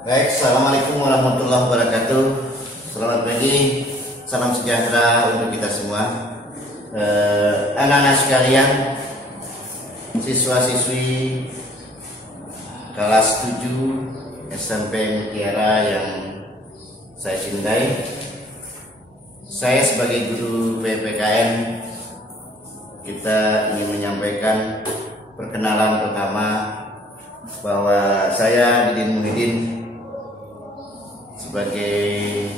Baik, assalamualaikum warahmatullahi wabarakatuh. Selamat pagi, salam sejahtera untuk kita semua. Anak-anak sekalian, siswa-siswi kelas 7 SMP Mutiara yang saya cintai, saya sebagai guru PPKN, kita ingin menyampaikan perkenalan pertama bahwa saya Didin Muhyiddin sebagai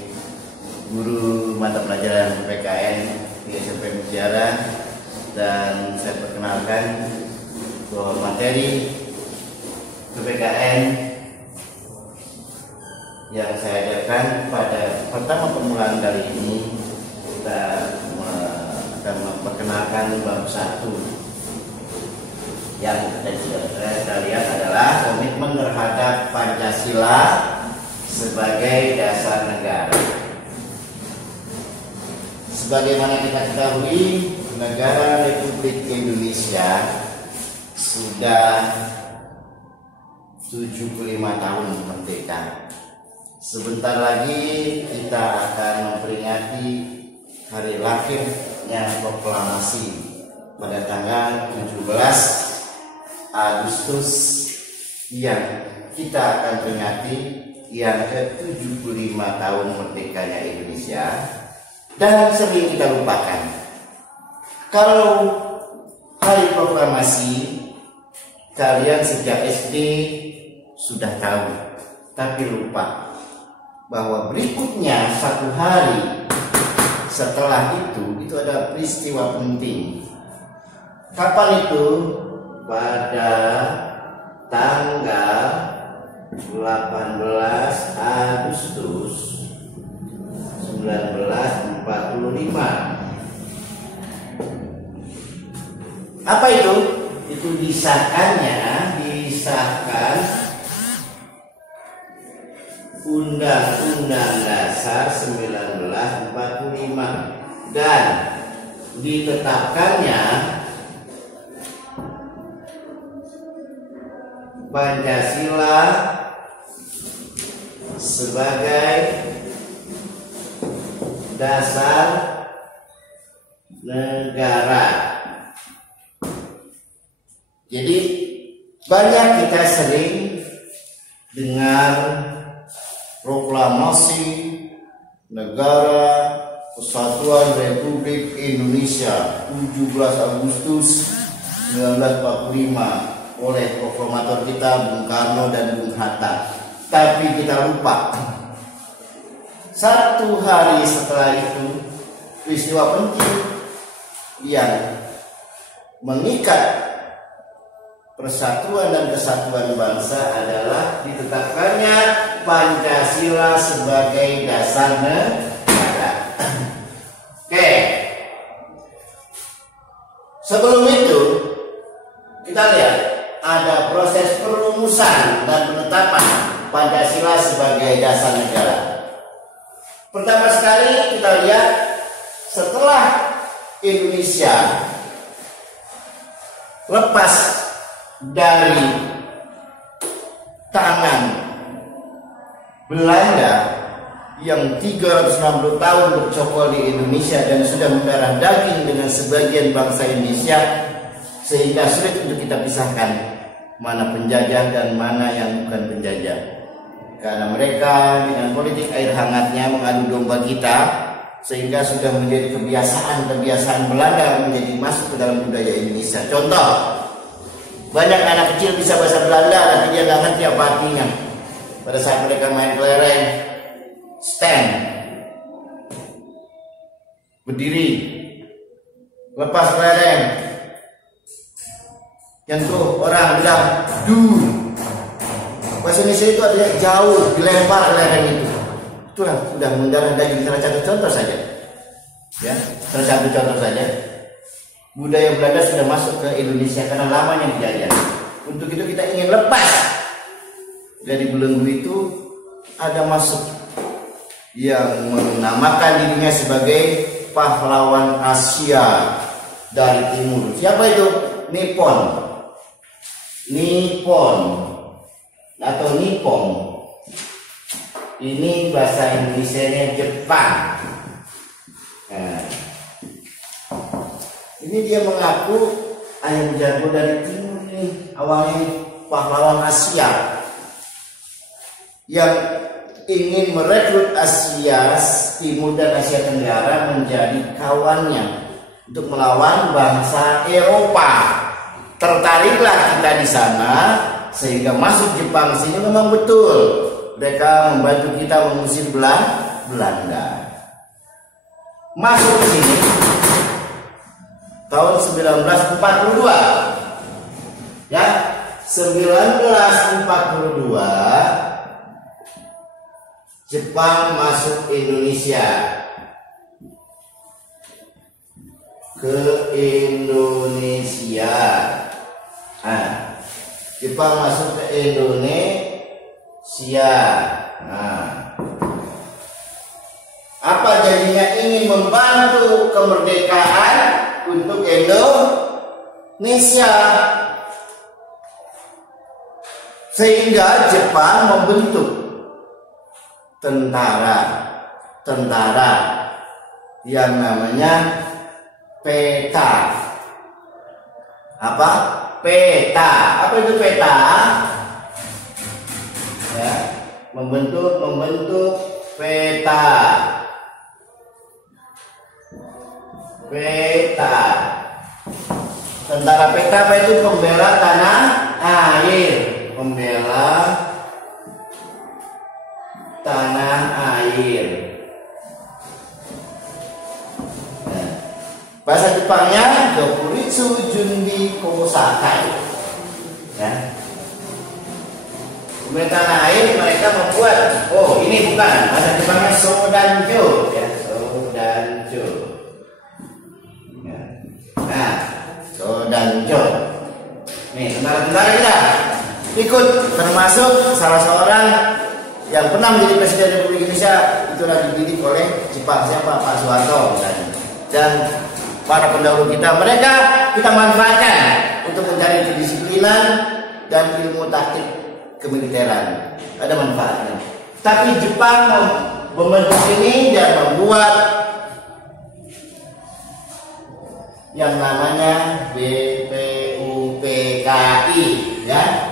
guru mata pelajaran PPKN di SMP Mutiara, dan saya perkenalkan bahwa materi PPKN yang saya ajarkan pada pertama permulaan kali ini, kita akan memperkenalkan bab 1 yang kita lihat adalah komitmen terhadap Pancasila sebagai dasar negara. Sebagaimana kita ketahui, negara Republik Indonesia sudah 75 tahun merdeka. Sebentar lagi kita akan memperingati hari lahirnya proklamasi pada tanggal 17 Agustus yang kita akan peringati yang ke-75 tahun merdekanya Indonesia. Dan sering kita lupakan, kalau hari proklamasi kalian sejak SD sudah tahu, tapi lupa bahwa berikutnya satu hari setelah itu ada peristiwa penting. Kapan itu? Pada tanggal 18 Agustus 1945. Apa itu? Itu disahkan Undang-Undang Dasar 1945 dan ditetapkannya Pancasila sebagai dasar negara. Jadi banyak kita sering dengar proklamasi Negara Kesatuan Republik Indonesia 17 Agustus 1945 oleh proklamator kita Bung Karno dan Bung Hatta. Tapi kita lupa, satu hari setelah itu peristiwa penting yang mengikat persatuan dan kesatuan bangsa adalah ditetapkannya Pancasila sebagai dasar negara. Oke. Sebelum itu kita lihat ada proses perumusan dan penetapan Pancasila sebagai dasar negara. Pertama sekali kita lihat setelah Indonesia lepas dari tangan Belanda yang 360 tahun bercokol di Indonesia dan sudah mendarah daging dengan sebagian bangsa Indonesia, sehingga sulit untuk kita pisahkan mana penjajah dan mana yang bukan penjajah. Karena mereka dengan politik air hangatnya mengadu domba kita, sehingga sudah menjadi kebiasaan Belanda menjadi masuk ke dalam budaya Indonesia. Contoh, banyak anak kecil bisa bahasa Belanda tapi dia nggak ngerti apa artinya. Pada saat mereka main kelereng, stand, berdiri, lepas kelereng, nyentuh orang bilang du. Bahasa Indonesia itu artinya jauh, dilempar kelereng itu. Itulah sudah mendarah daging. Salah satu contoh saja, ya, salah satu contoh saja. Budaya Belanda sudah masuk ke Indonesia karena lamanya dijajah. Untuk itu kita ingin lepas dari belenggu itu. Ada masuk yang menamakan dirinya sebagai pahlawan Asia dari timur. Siapa itu? Nippon atau Nippon. Ini bahasa Indonesianya Jepang. Nah, ini dia mengaku ayam jago dari timur nih, awalnya pahlawan Asia yang ingin merekrut Asia Timur dan Asia Tenggara menjadi kawannya untuk melawan bangsa Eropa. Tertariklah kita di sana sehingga masuk Jepang sini memang betul. Mereka membantu kita mengusir Belanda. Masuk ke sini tahun 1942. Ya, 1942 Jepang masuk Indonesia. Ke Indonesia. Nah, Jepang masuk ke Indonesia. Nah, apa jadinya? Ingin membantu kemerdekaan untuk Indonesia, sehingga Jepang membentuk tentara yang namanya PETA. Apa? PETA. Apa itu PETA? Ya, membentuk PETA. PETA. Tentara PETA apa itu? Pembela tanah air. Pembela tanah air. Nah, bahasa Jepangnya Dokuritsu Junbi Kosakai. Ya. Pembela tanah air mereka membuat. Oh, ini bukan bahasa Jepangnya Sodanjo. Ya, Sodanjo. Ya. Nah, Sodanjo. Nih, tentara-tentara kita ikut, termasuk salah seorang yang pernah menjadi Presiden Republik Indonesia, itu lagi dididik oleh Jepang. Siapa? Pak Soeharto misalnya. Dan para pendahulu kita, mereka kita manfaatkan untuk mencari kedisiplinan dan ilmu taktik kemiliteran. Ada manfaatnya. Tapi Jepang membentuk ini dan membuat yang namanya BPUPKI, ya.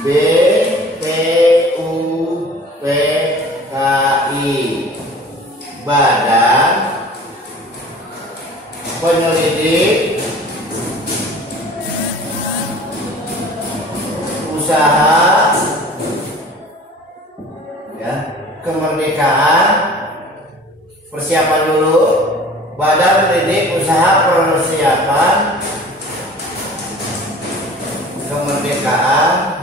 BPUPKI, Badan Penyelidik Usaha ya Kemerdekaan. Persiapan dulu. Badan Penyelidik Usaha Persiapan Kemerdekaan.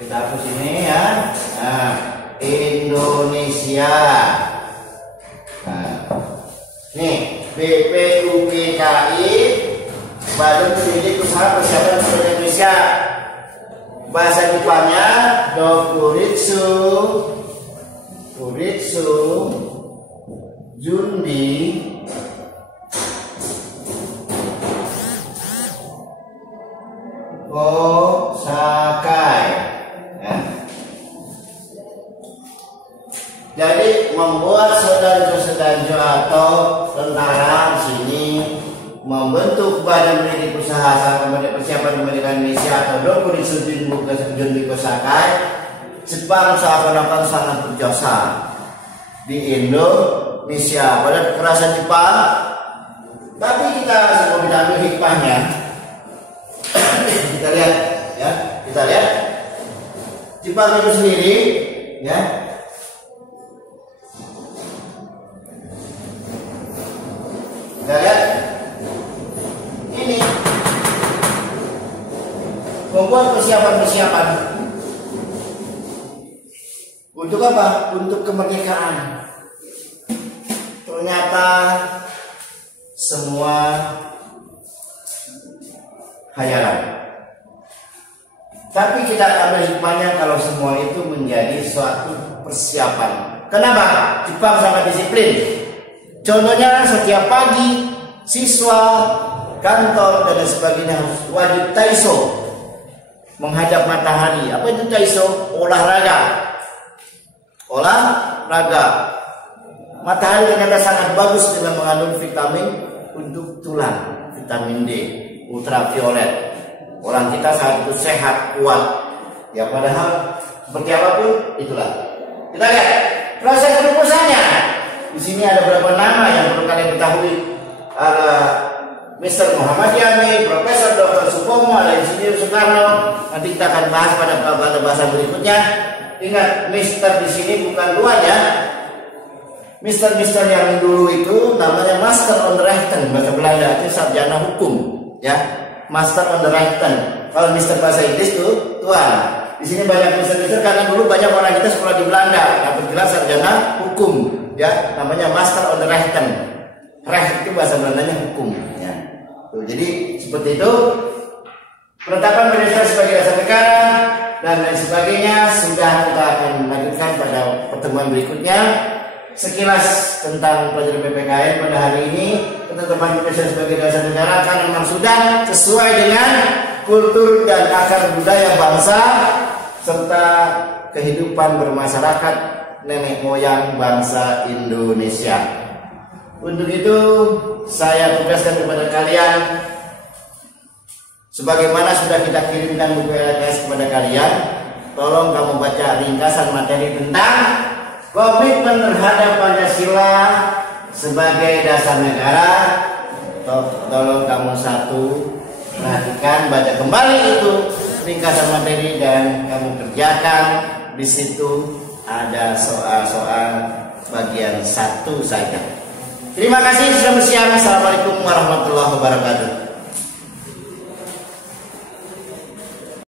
Kita hapus ini ya. Nah, Indonesia. Nah, nih BPUPKI, Badan Penyelidik Usaha Persiapan Kemerdekaan Indonesia. Bahasa Jepangnya Dokuritsu Junbi Kosakai. Ya. Jadi membuat Sodanjo atau tentara di sini membentuk Badan Penyelidik Usaha Persiapan Kemerdekaan Indonesia atau Dokuritsu Junbi Kosakai. Jepang seakan-akan sangat berjasa di Indonesia pada kekerasan Jepang. Tapi kita ambil hikmahnya. Kita lihat ya, kita lihat Jepang itu sendiri ya. Kita lihat ini membuat persiapan untuk apa? Untuk kemerdekaan. Ternyata semua khayalan. Tapi kita ambil hikmahnya kalau semua itu menjadi suatu persiapan. Kenapa? Jepang sangat disiplin. Contohnya setiap pagi siswa, kantor dan sebagainya harus wajib taiso. menghadap matahari. Apa itu taiso? Olahraga. Olahraga. Matahari ternyata sangat bagus dalam mengandung vitamin untuk tulang, vitamin D, ultraviolet. Orang kita saat itu sehat, kuat. Ya padahal seperti apapun itulah. Kita lihat proses perukusannya. Di sini ada beberapa nama yang perlu kalian ketahui. Ada Mr. Muhammad Yani, Profesor Dr. Supomo, ada Insinyur Soekarno. Nanti kita akan bahas pada bahasan berikutnya. Ingat, Mister di sini bukan tuan ya. Mister yang dulu itu namanya Master on the Rechten, bahasa Belanda itu sarjana hukum, ya. Master on the Rechten. Kalau Mister bahasa Inggris itu tuan. Di sini banyak Mister karena dulu banyak orang kita sekolah di Belanda, dapat gelar sarjana hukum, ya. Namanya Master on the Rechten. Recht itu bahasa Belandanya hukum, ya. Tuh, jadi seperti itu. Penetapan Pancasila sebagai dasar negara dan lain sebagainya sudah kita akan lanjutkan pada pertemuan berikutnya. Sekilas tentang pelajaran PPKN pada hari ini, penetapan Pancasila sebagai dasar negara karena memang sudah sesuai dengan kultur dan akar budaya bangsa serta kehidupan bermasyarakat nenek moyang bangsa Indonesia. Untuk itu saya tugaskan kepada kalian, sebagaimana sudah kita kirimkan buku LKS kepada kalian, tolong kamu baca ringkasan materi tentang komitmen terhadap Pancasila sebagai dasar negara. Tolong kamu perhatikan, baca kembali itu ringkasan materi dan kamu kerjakan. Di situ ada soal-soal bagian 1 saja. Terima kasih sudah bersiap. Assalamualaikum warahmatullahi wabarakatuh.